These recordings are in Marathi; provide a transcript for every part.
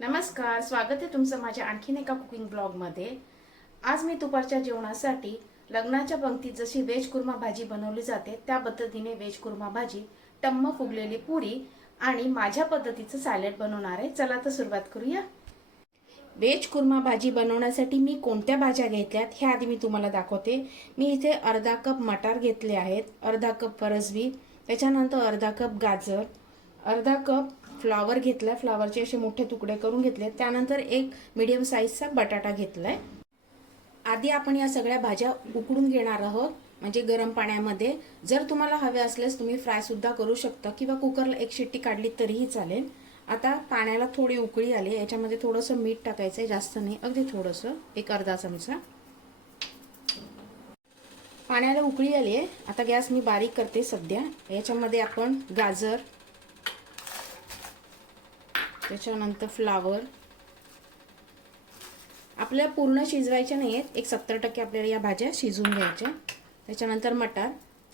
नमस्कार स्वागत आहे तुमचं माझ्या आणखीन एका कुकिंग ब्लॉगमध्ये आज मी दुपारच्या जेवणासाठी लग्नाच्या पंक्तीत जशी व्हेज कुर्मा भाजी बनवली जाते त्या पद्धतीने व्हेज कुर्मा भाजी टम्म फुगलेली पुरी आणि माझ्या पद्धतीचं सॅलेड बनवणार आहे. चला तर सुरुवात करूया. व्हेज कुर्मा भाजी बनवण्यासाठी मी कोणत्या भाज्या घेतल्यात हे आधी मी तुम्हाला दाखवते. मी इथे अर्धा कप मटार घेतले आहेत अर्धा कप फरसबी त्याच्यानंतर अर्धा कप गाजर अर्धा कप फ्लावर घेतलाय. फ्लावरचे असे मोठे तुकडे करून घेतले. त्यानंतर एक मीडियम साईजचा बटाटा घेतलाय. आधी आपण या सगळ्या भाज्या उकडून घेणार आहोत. म्हणजे गरम पाण्यामध्ये. जर तुम्हाला हवे असल्यास तुम्ही फ्रायसुद्धा करू शकता किंवा कुकरला एक शिट्टी काढली तरीही चालेल. आता पाण्याला थोडी उकळी आली. याच्यामध्ये थोडंसं मीठ टाकायचं आहे जास्त नाही. अगदी थोडंसं. एक अर्धा चमचा. पाण्याला उकळी आली आहे आता गॅस मी बारीक करते सध्या. याच्यामध्ये आपण गाजर त्याच्यानंतर फ्लावर आपल्याला पूर्ण शिजवायच्या नाही आहेत. एक सत्तर टक्के आपल्याला या भाज्या शिजवून घ्यायच्या त्याच्यानंतर मटार.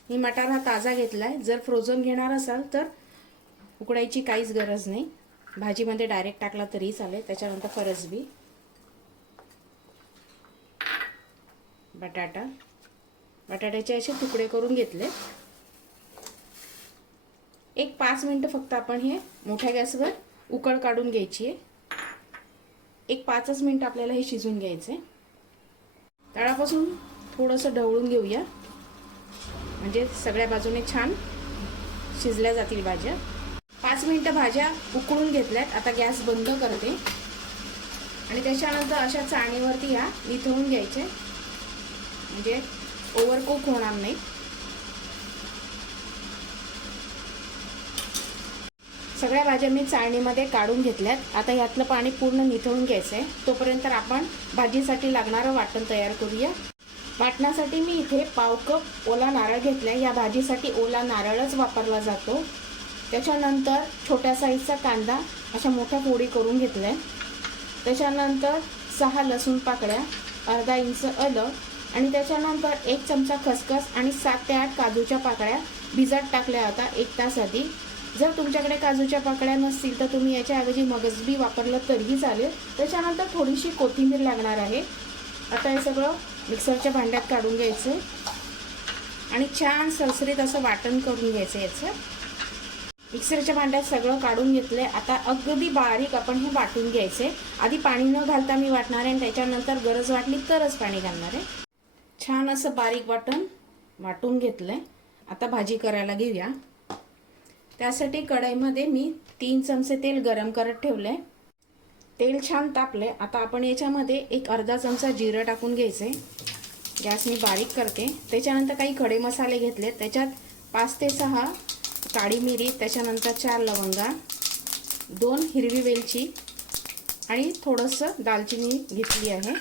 मी मटार हा ताजा घेतला आहे जर फ्रोझन घेणार असाल तर उकडायची काहीच गरज नाही. भाजीमध्ये डायरेक्ट टाकला तरी चालेल. त्याच्यानंतर फरसबी. बटाटा. बटाट्याचे असे तुकडे करून घेतले. एक पाच मिनटं फक्त आपण हे मोठ्या गॅसवर उकळ काढून घ्यायची आहे. एक पाचच मिनटं आपल्याला हे शिजून घ्यायचं आहे तळापासून थोडंसं ढवळून घेऊया. म्हणजे सगळ्या बाजूने छान शिजल्या जातील भाज्या. पाच मिनटं भाज्या उकळून घेतल्यात. आता गॅस बंद करते. आणि त्याच्यानंतर अशा चाळणीवरती ह्या निथळून घ्यायचे. म्हणजे ओव्हरकुक होणार नाही. सगळ्या भाज्या मी चाळणीमध्ये काढून घेतल्यात. आता यातलं पाणी पूर्ण निथळून घ्यायचं आहे तोपर्यंत आपण भाजीसाठी लागणारं वाटण तयार करूया. वाटणासाठी मी इथे पाव कप ओला नारळ घेतला या भाजीसाठी ओला नारळच वापरला जातो. त्याच्यानंतर छोट्या साईजचा कांदा अशा मोठ्या पोळी करून घेतल्या. त्याच्यानंतर सहा लसूण पाकळ्या अर्धा इंच अलं आणि त्याच्यानंतर एक चमचा खसखस आणि सात ते आठ काजूच्या पाकळ्या भिजत टाकल्या होत्या एक तास आधी. जर तुमच्याकडे काजूच्या पाकळ्या नसतील तर तुम्ही याच्याऐवजी मगजबी वापरलं तरीही चालेल. त्याच्यानंतर थोडीशी कोथिंबीर लागणार आहे. आता हे सगळं मिक्सरच्या भांड्यात काढून घ्यायचं. आणि छान सरसरीत असं वाटण करून घ्यायचं याचं. मिक्सरच्या भांड्यात सगळं काढून घेतलंय. आता अगदी बारीक आपण हे वाटून घ्यायचे आधी पाणी न घालता मी वाटणार आहे आणि त्याच्यानंतर गरज वाटली तरच पाणी घालणार आहे. छान असं बारीक वाटण वाटून घेतलंय. आता भाजी करायला घेऊया. त्यासाठी कढईमध्ये मी तीन चमचे तेल गरम करत ठेवले. तेल छान तापले. आता आपण याच्यामध्ये एक अर्धा चमचा जिरं टाकून घ्यायचे. गॅस मी बारीक करते. त्याच्यानंतर काही खडे मसाले घेतले. त्याच्यात पाच ते सहा काळी मिरी त्याच्यानंतर चार लवंगा दोन हिरवी वेलची आणि थोडंसं दालचिनी घेतली आहे.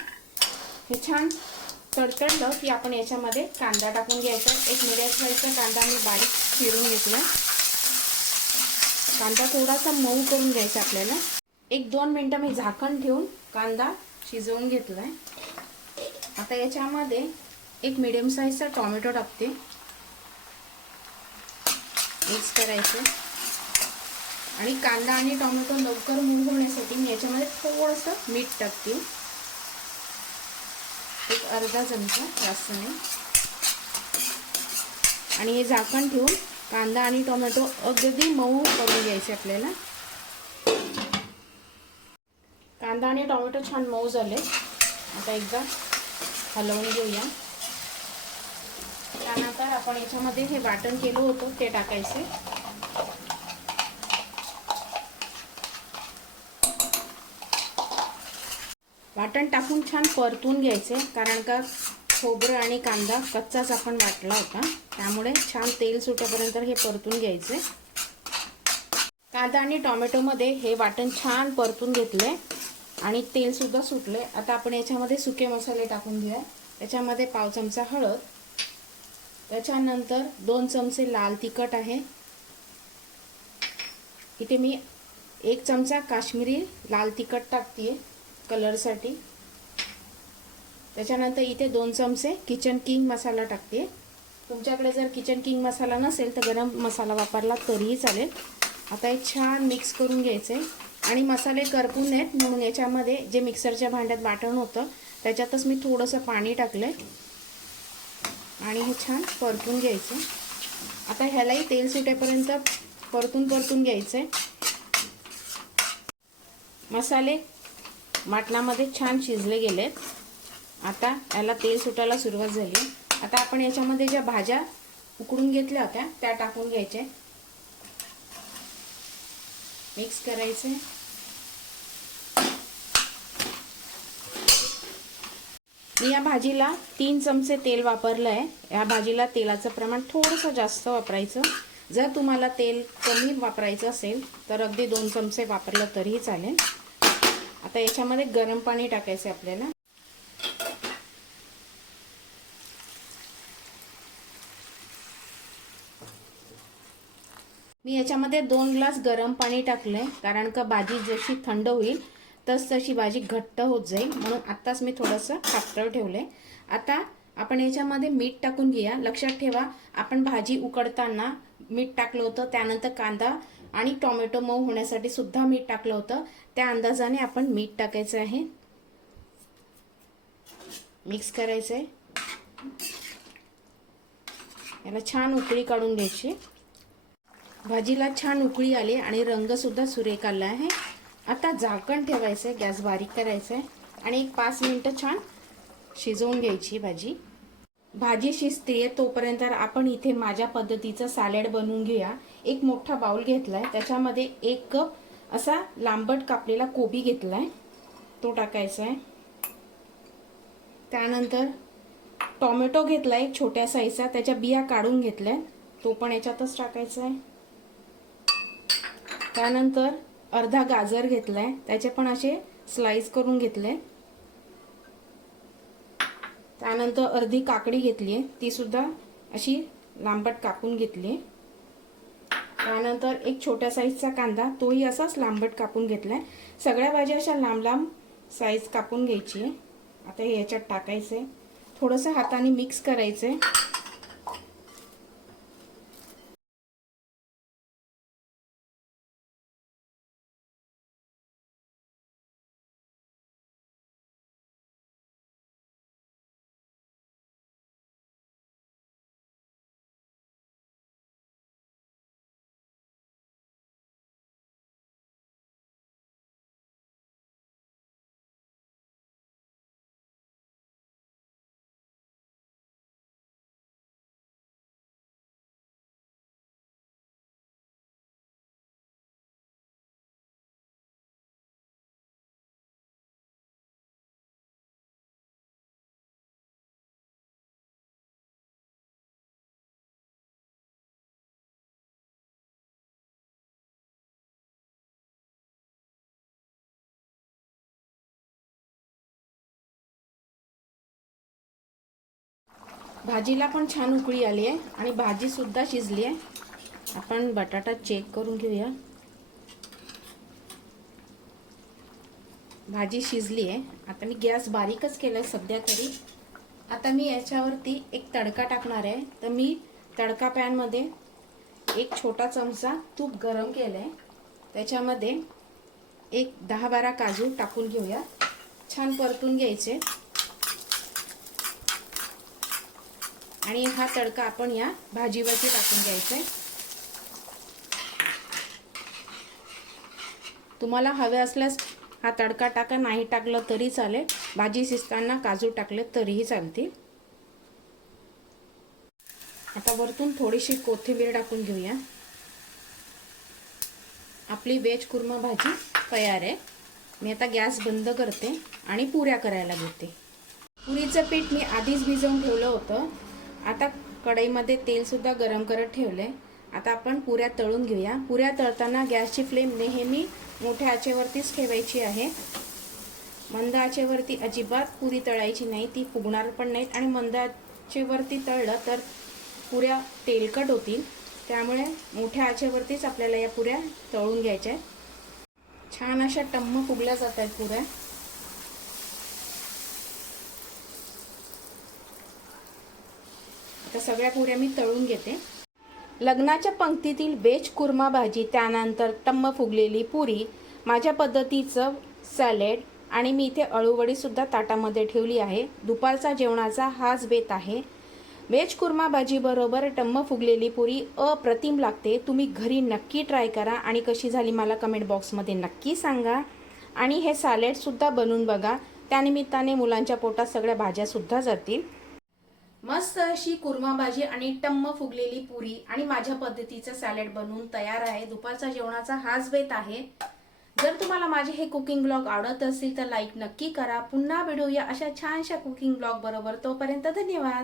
हे छान तडतडलं की आपण याच्यामध्ये कांदा टाकून घ्यायचा. एक मिडियम साईजचा कांदा मी बारीक चिरून घेतला. कांदा थोडासा मऊ करून घ्यायचा आपल्याला. एक दोन मिनटं मी झाकण ठेवून कांदा शिजवून घेतलाय. आता याच्यामध्ये एक मिडियम साईजचा टॉमॅटो टाकते. मिक्स करायचं. आणि कांदा आणि टोमॅटो लवकर मूग होण्यासाठी मी याच्यामध्ये थोडंसं मीठ टाकते. एक अर्धा चमचा जास्त नाही. आणि हे झाकण ठेवून कांदा आणि टोमॅटो अगदी मऊ करून घ्यायचे आपल्याला. कांदा आणि टोमॅटो छान मऊ झाले. आता एकदा हलवून घेऊया. त्यानंतर आपण याच्यामध्ये हे वाटण केलं होतं ते टाकायचे. वाटण टाकून छान परतून घ्यायचे कारण का खोबरं आणि कांदा कच्चाच आपण वाटला होता. त्यामुळे छान तेल सुटेपर्यंत हे परतून घ्यायचे. कांदा आणि टोमॅटोमध्ये हे वाटण छान परतून घेतले. आणि तेलसुद्धा सुटले. आता आपण याच्यामध्ये सुके मसाले टाकून घेऊया. त्याच्यामध्ये पाव चमचा हळद. त्याच्यानंतर दोन चमचे लाल तिखट आहे. इथे मी एक चमचा काश्मीरी लाल तिखट टाकते कलरसाठी त्याच्यानंतर इथे दोन चमचे किचन किंग मसाला टाकते. तुमच्याकडे जर किचन किंग मसाला नसेल तर गरम मसाला वापरला तरीही चालेल. आता हे छान मिक्स करून घ्यायचं. आहे आणि मसाले करपून आहेत म्हणून याच्यामध्ये जे मिक्सरच्या भांड्यात वाटण होतं त्याच्यातच मी थोडंसं पाणी टाकलं आणि हे छान परतून घ्यायचं. आता ह्यालाही तेल सुटेपर्यंत परतून परतून घ्यायचं. आहे मसाले वाटणामध्ये छान शिजले गेलेत. आता याला तेल सुटायला सुरुवात झाली. आता आपण याच्यामध्ये ज्या भाज्या उकडून घेतल्या होत्या त्या टाकून घ्यायच्या मिक्स करायचे. मी या भाजीला तीन चमचे तेल वापरलं आहे या भाजीला तेलाचं प्रमाण थोडंसं जास्त वापरायचं. जर तुम्हाला तेल कमी वापरायचं असेल तर अगदी दोन चमचे वापरलं तरीही चालेल. आता याच्यामध्ये गरम पाणी टाकायचं आपल्याला. मी याच्यामध्ये दोन ग्लास गरम पाणी टाकलं आहे कारण का भाजी जशी थंड होईल तस तशी भाजी घट्ट होत जाईल. म्हणून आत्ताच मी थोडंसं पातळ ठेवलं आहे आता आपण याच्यामध्ये मीठ टाकून घेऊया. लक्षात ठेवा आपण भाजी उकडताना मीठ टाकलं होतं त्यानंतर कांदा आणि टोमॅटो मऊ होण्यासाठी सुद्धा मीठ टाकलं होतं. त्या अंदाजाने आपण मीठ टाकायचं आहे. मिक्स करायचं आहे याला छान उकळी काढून घ्यायची. भाजीला छान उकळी आली आणि रंगसुद्धा सुरेख आला आहे. आता झाकण ठेवायचं आहे गॅस बारीक करायचं आहे आणि एक पाच मिनटं छान शिजवून घ्यायची भाजी. भाजी शिजते तोपर्यंत आपण इथे माझ्या पद्धतीचं सॅलड बनवून घेऊया. एक मोठा बाउल घेतला आहे त्याच्यामध्ये एक कप असा लांबट कापलेला कोबी घेतला आहे तो टाकायचा आहे त्यानंतर टोमॅटो घेतला आहे छोट्या साईजचा त्याच्या बिया काढून घेतल्या तो पण याच्यातच टाकायचा आहे त्यानंतर अर्धा गाजर घेतलाय. त्याचे पण असे स्लाइस करून घेतले. त्यानंतर अर्धी काकडी घेतली आहे. ती सुद्धा अशी लांबट कापून घेतली त्यानंतर एक छोट्या साईजचा कांदा तोही असाच लांबट कापून घेतलाय. सगळ्या भाज्या अशा लांब लांब साईज कापून घ्यायची आहे. आता हे याच्यात टाकायचं आहे थोडंसं हाताने मिक्स करायचं आहे भाजीला पण छान उकळी आली आहे आणि भाजीसुद्धा शिजली आहे. आपण बटाटा चेक करून घेऊया. भाजी शिजली आहे. आता मी गॅस बारीकच केलाय सध्या तरी. आता मी याच्यावरती एक तडका टाकणार आहे. तर मी तडका पॅनमध्ये एक छोटा चमचा तूप गरम केलं आहे त्याच्यामध्ये एक दहा बारा काजू टाकून घेऊया. छान परतून घ्यायचे. आणि हा तडका आपण या भाजीवरती टाकून घ्यायचा आहे तुम्हाला हवे असल्यास हा तडका टाका नाही टाकलं तरी चालेल. भाजी शिजताना काजू टाकले तरीही चालतील. आता वरतून थोडीशी कोथिंबीर टाकून घेऊया. आपली वेज कुर्मा भाजी तयार आहे. मी आता गॅस बंद करते आणि पुऱ्या करायला घेते. पुरीचं पीठ मी आधीच भिजवून ठेवलं होतं. आता कढईमध्ये तेलसुद्धा गरम करत ठेवलं आहे आता आपण पुऱ्या तळून घेऊया. पुऱ्या तळताना गॅसची फ्लेम नेहमी मोठ्या आचेवरतीच ठेवायची आहे. मंद आचेवरती अजिबात पुरी तळायची नाही ती फुगणार पण नाहीत आणि मंद आचेवरती तळलं तर पुऱ्या तेलकट होतील. त्यामुळे मोठ्या आचेवरतीच आपल्याला या पुऱ्या तळून घ्यायच्या आहेत. छान अशा टम्म फुगल्या जात आहेत पुऱ्या. आता सगळ्या पुऱ्या मी तळून घेते. लग्नाच्या पंक्तीतील वेज कुर्मा भाजी त्यानंतर टम्म फुगलेली पुरी माझ्या पद्धतीचं सॅलेड आणि मी इथे अळूवडीसुद्धा ताटामध्ये ठेवली आहे. दुपारचा जेवणाचा हाच बेत आहे. वेज कुर्मा भाजीबरोबर टम्म फुगलेली पुरी अप्रतिम लागते. तुम्ही घरी नक्की ट्राय करा आणि कशी झाली मला कमेंट बॉक्समध्ये नक्की सांगा. आणि हे सॅलेडसुद्धा बनवून बघा. त्यानिमित्ताने मुलांच्या पोटात सगळ्या भाज्यासुद्धा जातील. मस्त अशी कुर्मा भाजी आणि टम्म फुगलेली पुरी आणि माझ्या पद्धतीचं सॅलड बनवून तयार आहे. दुपारच्या जेवणाचा हाच बेत आहे. जर तुम्हाला माझे हे कुकिंग ब्लॉग आवडत असतील तर लाईक नक्की करा. पुन्हा भेटूया अशा छानशा कुकिंग ब्लॉग बरोबर. तोपर्यंत धन्यवाद.